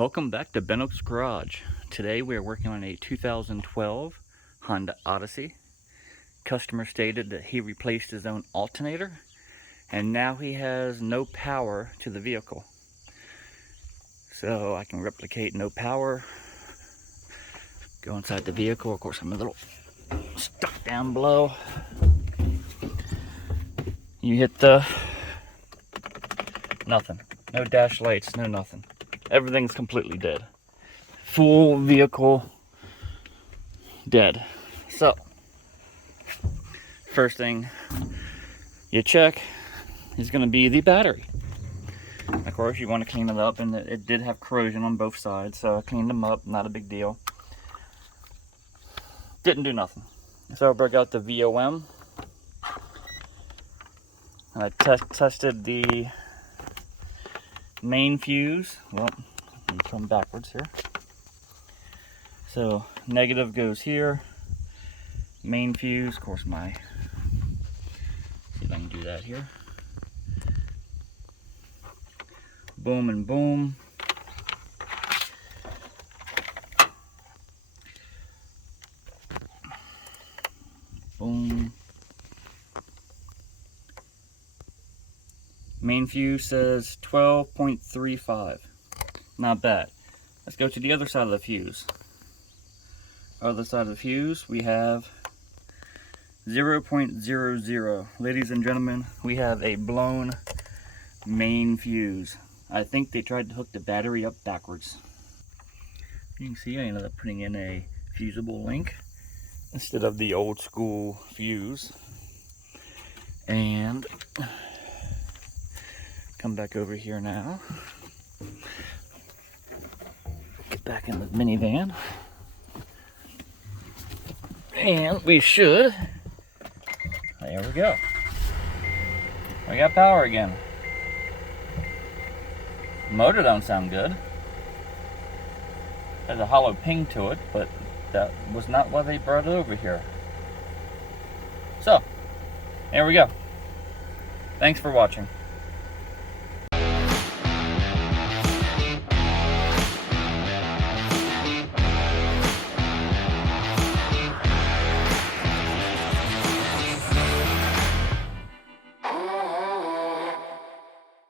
Welcome back to Ben Oak's Garage. Today we are working on a 2012 Honda Odyssey. Customer stated that he replaced his own alternator and now he has no power to the vehicle. So I can replicate no power, go inside the vehicle. Of course I'm a little stuck down below. You hit the nothing, no dash lights, no nothing. Everything's completely dead. Full vehicle dead. So, first thing you check is going to be the battery. Of course, you want to clean it up, and it did have corrosion on both sides, so I cleaned them up. Not a big deal. Didn't do nothing. So I broke out the VOM, and I tested the main fuse. Well, let me come backwards here. So negative goes here, main fuse, of course see if I can do that here. Boom and boom. Boom. Main fuse says 12.35. Not bad. Let's go to the other side of the fuse. Other side of the fuse, we have 0.00. Ladies and gentlemen, we have a blown main fuse. I think they tried to hook the battery up backwards. You can see I ended up putting in a fusible link instead of the old school fuse. And come back over here now. Get back in the minivan. And we should. There we go. We got power again. Motor don't sound good. There's a hollow ping to it, but that was not why they brought it over here. So, there we go. Thanks for watching.